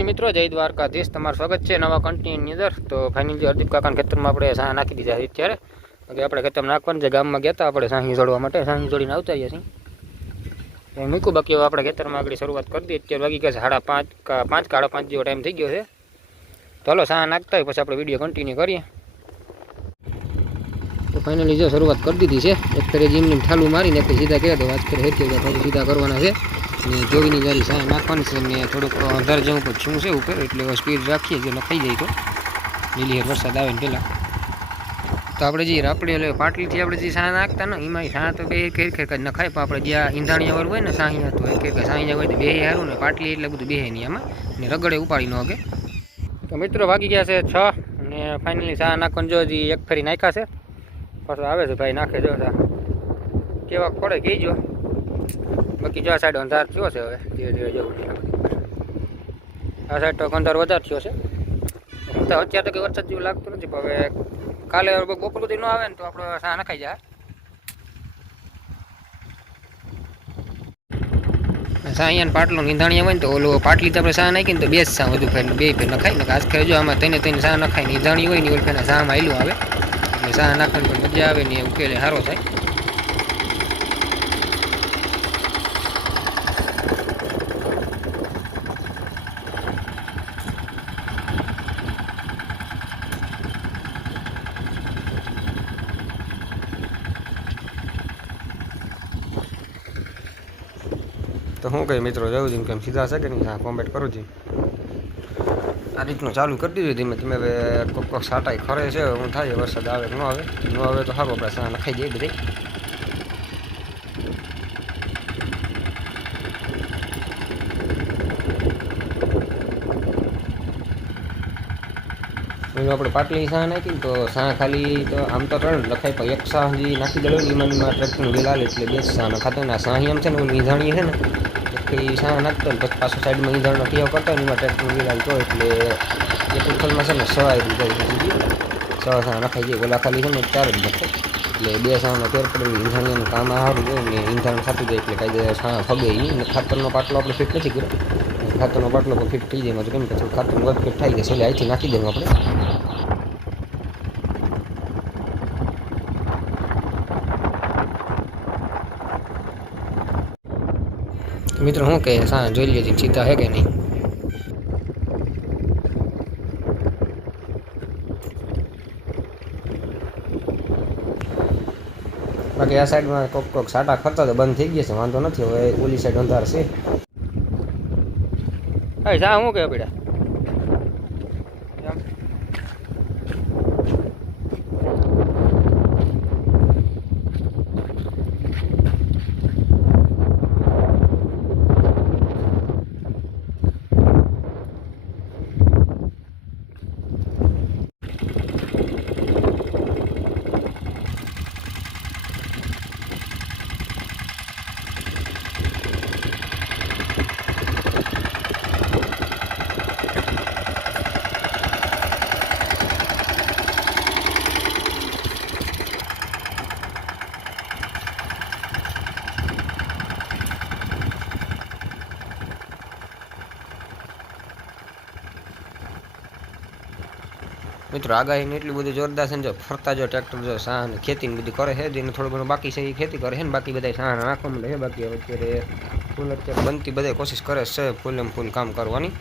માતાજી મિત્રો, જય દ્વારકાધીશ. તમારું સ્વાગત છે નવા કન્ટિન્યુની અંદર. તો ફાઇનલી હરદીપ કાકાના ખેતરમાં આપણે સાહ નાખી દીધા અત્યારે. કે આપણે ખેતરમાં નાખવાનું છે. ગામમાં ગયા આપણે સાહી જોડવા માટે. સાહી જોડીને આવતા છીએ. મૂકું બાકી આપણે ખેતરમાં આગળ શરૂઆત કરી દઈએ. અત્યારે વાગી ગયા સાડા પાંચ પાંચ કે સાડા પાંચ જેવો ટાઈમ થઈ ગયો છે. તો હલો સાહ નાખતા હોય પછી આપણે વીડિયો કન્ટિન્યુ કરીએ. તો ફાઇનલી જો શરૂઆત કરી દીધી છે. એક ફેરે જીમની ઠાલું મારીને સીધા કર્યા તો વાત કરી સીધા કરવાના છે. ને જોગીની ગાડી સાય નાખવાની છે ને થોડુંક અંધાર જવું પર શું છે ઉપર એટલે સ્પીડ રાખીએ જો નખાઈ જાય તો. લીલી હેર વરસાદ આવે ને પહેલાં તો આપણે જે રાપડી એટલે પાટલીથી આપણે જે સાણા નાખતા ને, એમાં સાણા તો બે ખેર ખેર નખાય. પણ આપણે જ્યાં ઈંધાણીયાવાળું હોય ને સાહિયા તો એક એક સાહિયા હોય તો બે હારું ને પાટલી એટલે બધું બે નહીં આમાં. ને રગડે ઉપાડી ન હગે. તો મિત્રો વાગી ગયા છે છ અને ફાઇનલી સા નાખવાનું જો હજી એક ફેરી નાખ્યા છે. પાછો આવે છે ભાઈ, નાખે જો સા કેવા પડે કહીજો. બાકી જો આ સાઈડ અંધાર થયો છે હવે, ધીરે ધીરે જવું આ સાઈડ તો અંધાર વધારે થયો છે. અત્યારે તો કંઈ વરસાદ જેવું લાગતું નથી હવે કાલે બપોર સુધી ન આવે ને તો આપણે સા નખાઈ જાય સા અહીંયા પાટલો નીંધાણીયા હોય ને તો ઓલું પાટલી તો આપણે સા નાખીને તો બે જ સા વધુ ફેર, બે ફેર નખાય. ને આજ ખેર જો આમાં તેને તેને સા નખાય, નીંધાણી હોય ને ઓલ ફેરના સામાં આવેલું આવે. એટલે સા નાખવાની મજા આવે ને ઉકેલે સારો થાય. તો હું કંઈ મિત્રો જવું છું કેમ સીધા છે કે નહીં? હા કોમ્પેટ કરું છું. આ રીતનું ચાલુ કરી દીધું ધીમે ધીમે. હવે કોક કોક સાટાઈ ખરે છે હું થાય, વરસાદ આવે ન આવે. ન આવે તો સારું આપણે સા નખાઈ દઈએ બધી આપણે પાટલી સાહ નાખી તો સાહ ખાલી તો આમ તો ત્રણ લખાય, પણ એક સાહ જે નાખી દેલો ને એમાં ટ્રેક્ટરનું આવે એટલે બે સાહ નખાતો ને આ સાહ એમ છે ને ઓલું ઈંધાણીએ છે ને પછી સાહ નાખતો પછી પાછો સાઈડમાં ઈંધણનો ટીયો કરતો ને એમાં ટ્રેક્ટર આવતો એટલે એ ટોટલમાં છે ને સવાય જાય સવા સાહ નખાઈ જાય. ઓલા ખાલી છે ને ચાર જ નખાય. એટલે બે સાણાનો ફેર પડે ઈંધાણીનું કામ સારું હોય ને ઈંધણ થતું જાય એટલે કાંઈ સાણા ફગે નહીં ખાતરનો પાટલો આપણે ફિટ નથી કર્યો. ખાતરનો પાટલો પણ ફિટ થઈ જાય. એમાં તો કેમ કે ખાતરનું વધ ફિટ થાય છે એટલે અહીંથી નાખી દેવું આપણે. મિત્રો, શું કહે? સા જોઈ લેજે, સીધા હે કે નહીં? બાકી આ સાઈડમાં કોક કોક સાટા ખરતા તો બંધ થઈ ગયા છે, વાંધો નથી, હવે ઓલી સાઈડ અંધાર છે. હા શું કહે બેટા મિત્રો આગાહીને એટલી બધી જોરદાર છે ને જો ફરતા જો ટ્રેક્ટર જો સાહ ને ખેતી બધી કરે છે, જેને થોડું ઘણું બાકી છે એ ખેતી કરે છે ને, બાકી બધા સાહ નાખવા મળે છે, બાકી અત્યારે ફૂલ અત્યારે બનતી બધા કોશિશ કરે છે ફૂલ એમ ફૂલ કામ કરવાની.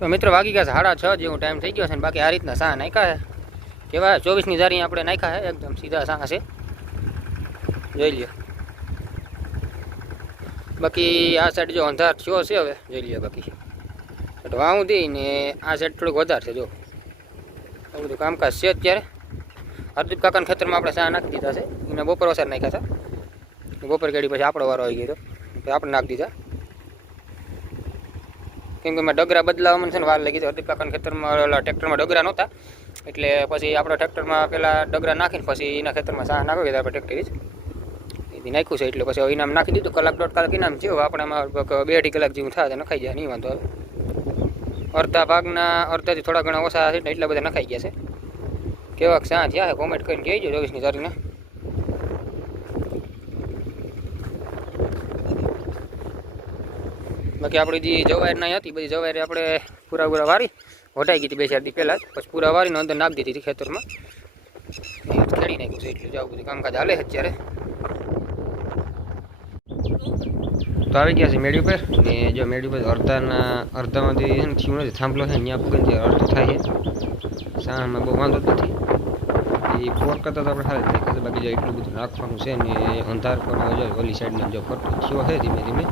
તો મિત્રો વાગી ગયા છે સાડા છ, જેવું ટાઈમ થઈ ગયો છે ને બાકી આ રીતના સા નાખ્યા છે. કેવા ચોવીસની જારી આપણે નાખ્યા છે, એકદમ સીધા સા છે. જોઈ લ્યો. બાકી આ સાઈડ જો અંધાર થયો છે હવે, જોઈ લ્યો બાકી. વાવું દઈ ને આ સાઈડ થોડુંક વધારે છે, જો. આ બધું કામકાજ છે અત્યારે. હરદીપ કાકાના ખેતરમાં આપણે સા નાખી દીધા છે. એને બપોર વસાર નાખ્યા હતા. બપોર ગાડી પછી આપણો વારો આવી ગયો તો આપણે નાખી દીધા. કેમ કે મેં ડગરા બદલાવવામાં છે ને વાર લાગી હતી કાકાના ખેતરમાં ઓલા ટ્રેક્ટરમાં ડગરા નહોતા. એટલે પછી આપણે ટ્રેક્ટરમાં પહેલાં ડગરા નાખીને પછી એના ખેતરમાં સાહ નાખી દીધા આપણે ટ્રેક્ટરી જ. નાખ્યું છે, એટલે પછી ઇનામ નાખી દીધું. કલાક દોઢ કલાક ઇનામ થયું. આપણે આમાં બે અઢી કલાક જેવું થાય નખાઈ જાય, નહીં વાંધો આવે. અડધા ભાગના અડધાથી થોડા ઘણા ઓછા છે એટલા બધા નખાઈ ગયા છે. કેવાક શા થયા કોમેન્ટ કરીને કહેજો ચોવીસની તારીખને. બાકી આપણી જે જવાયર નહીં હતી, બધી જવાયર આપણે પૂરા પૂરા વારી વટાઈ ગઈ હતી બે ચાર દી પહેલાં પછી પૂરા વારીને અંદર નાખી દીધી ખેતરમાં. ખેડી નાખ્યું છે, એટલું જાવું બધું કામકાજ હાલે અત્યારે. તો આવી ગયા છે મેળી ઉપર. ને જો મેળી ઉપર અડધાના, અડધામાંથી છે ને થયું નથી, થાંભલો છે પૂગન જે અડધો થાય છે. સામાં બહુ વાંધો નથી. એ ફોર કરતાં તો આપણે સારી જ બાકી જો એટલું બધું નાખવાનું છે ને અંધાર પણ જો ઓલી સાઈડને જો ફરતો થયો છે ધીમે ધીમે.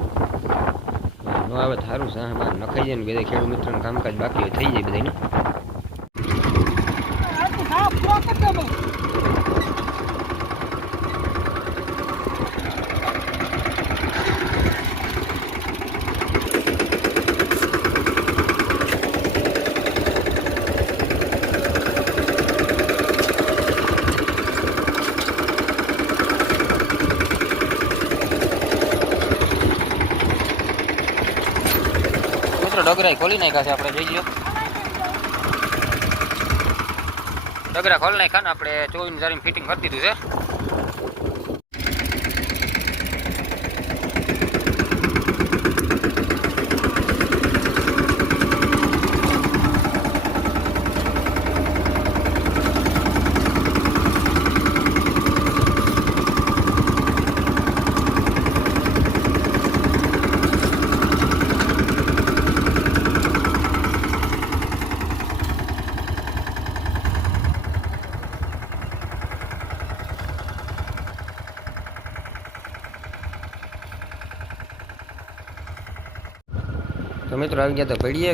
આવે સારું છે બહાર નખાઈ જાય ને બધા ખેડૂત મિત્રોનું કામકાજ બાકી થઈ જાય બધાને મિત્રો ડગરા ખોલી નાખ્યા છે, આપણે જોઈ લો ડગરા ખોલી નાખ્યા ને આપણે ચોવીસ જારી ફિટિંગ કરી દીધું છે. મિત્રો આવી ગયા તો પડીએ,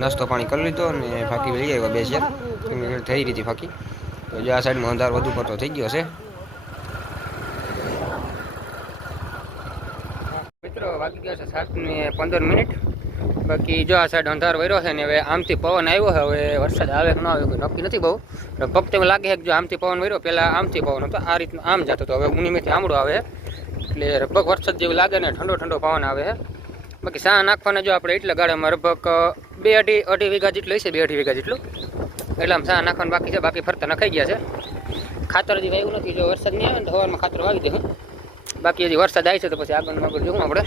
નાસ્તો પાણી કરી લીધો અને ફાંકી લઈ આવ્યા બે થઈ રહી હતી ફાંકી. તો જો આ સાઈડમાં અંધાર વધુ પડતો થઈ ગયો છે મિત્રો, વાગી ગયો છે સાત ને પંદર મિનિટ. બાકી જો આ સાઈડ અંધાર વર્યો છે ને હવે આમથી પવન આવ્યો છે, હવે વરસાદ આવે કે ન આવે કોઈ નક્કી નથી બહુ. લગભગ એમ લાગે છે કે જો આમથી પવન વર્યો પહેલાં આમથી પવન હતો, આ રીતનું આમ જતો હતો. હવે ઉનિમેથી આમળો આવે. એટલે લગભગ વરસાદ જેવું લાગે ને ઠંડો ઠંડો પવન આવે. છે બાકી સા નાખવાના જો આપણે એટલે ગાળામાં લગભગ બે અઢી અઢી વીઘા જેટલું હશે, બે અઢી વીઘા જેટલું. એટલે આમ સા નાખવાનું બાકી છે, બાકી ફરતા નખાઈ ગયા છે. ખાતર હજી વાવ્યું નથી, જો વરસાદ નહીં આવે ને તો હવામાં ખાતર વાવી દઉં બાકી હજી વરસાદ આવે છે તો પછી આગળ આગળ જોવું આપણે.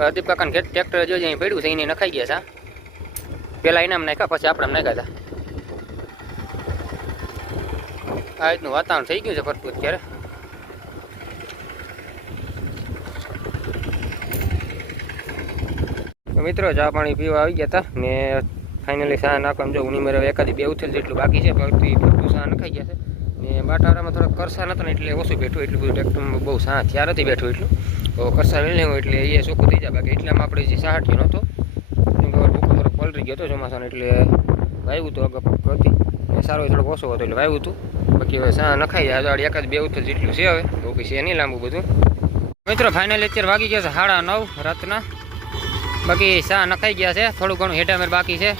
હરદીપ કાકાને ખેત ટ્રેક્ટર જોઈ અહીં પડ્યું છે, એને નખાઈ ગયા છે પહેલાં ઇનામ નાખ્યા, પછી આપણે નાખ્યા હતા. આ રીતનું વાતાવરણ થઈ ગયું છે ફરતું અત્યારે. મિત્રો, ચા પાણી પીવા આવી ગયા હતા ને ફાઇનલી સા નાખવાનું જો ઉની મેળવે એકાદી બે ઉથલ જેટલું બાકી છે પરંતુ બધું સા નખાઈ ગયા છે. ને બાટાવાળામાં થોડાક કરસા નતા ને એટલે ઓછું બેઠું, એટલું બધું ટ્રેક્ટરમાં બહુ સાહ થયા નથી બેઠું એટલું. તો કરસા લઈ લેવું એટલે એ ચોખ્ખું થઈ જાય. બાકી એટલામાં આપણે જે સાહઠ્યો નહોતો ભૂકો થોડોક પલરી ગયો હતો ચોમાસાનો એટલે વાવ્યું હતું અગર હતી. એ સારો થોડોક ઓછો હતો એટલે વાવ્યું હતું. બાકી હવે સા નખાઈ જાય. તો એકાદ બે ઉથલ જેટલું છે હવે. તો પછી એ નહીં લાંબુ બધું. મિત્રો ફાઇનલ અત્યારે વાગી ગયા છે સાડા નવ રાતના. બાકી સા નખાઈ ગયા છે? થોડું ઘણું હેટામેર બાકી છે.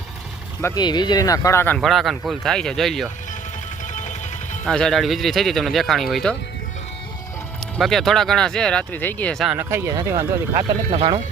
બાકી વીજળીના કડાકાન ભડાકાન ફૂલ થાય છે, જોઈ લ્યો. આ સાઈડ આડી વીજળી થઈ હતી તમને દેખાણી હોય તો. બાકી થોડા ઘણા છે, રાત્રિ થઈ ગઈ છે સા નખાઈ ગયા નથી વાંધો ખાતર નથી નખાણું.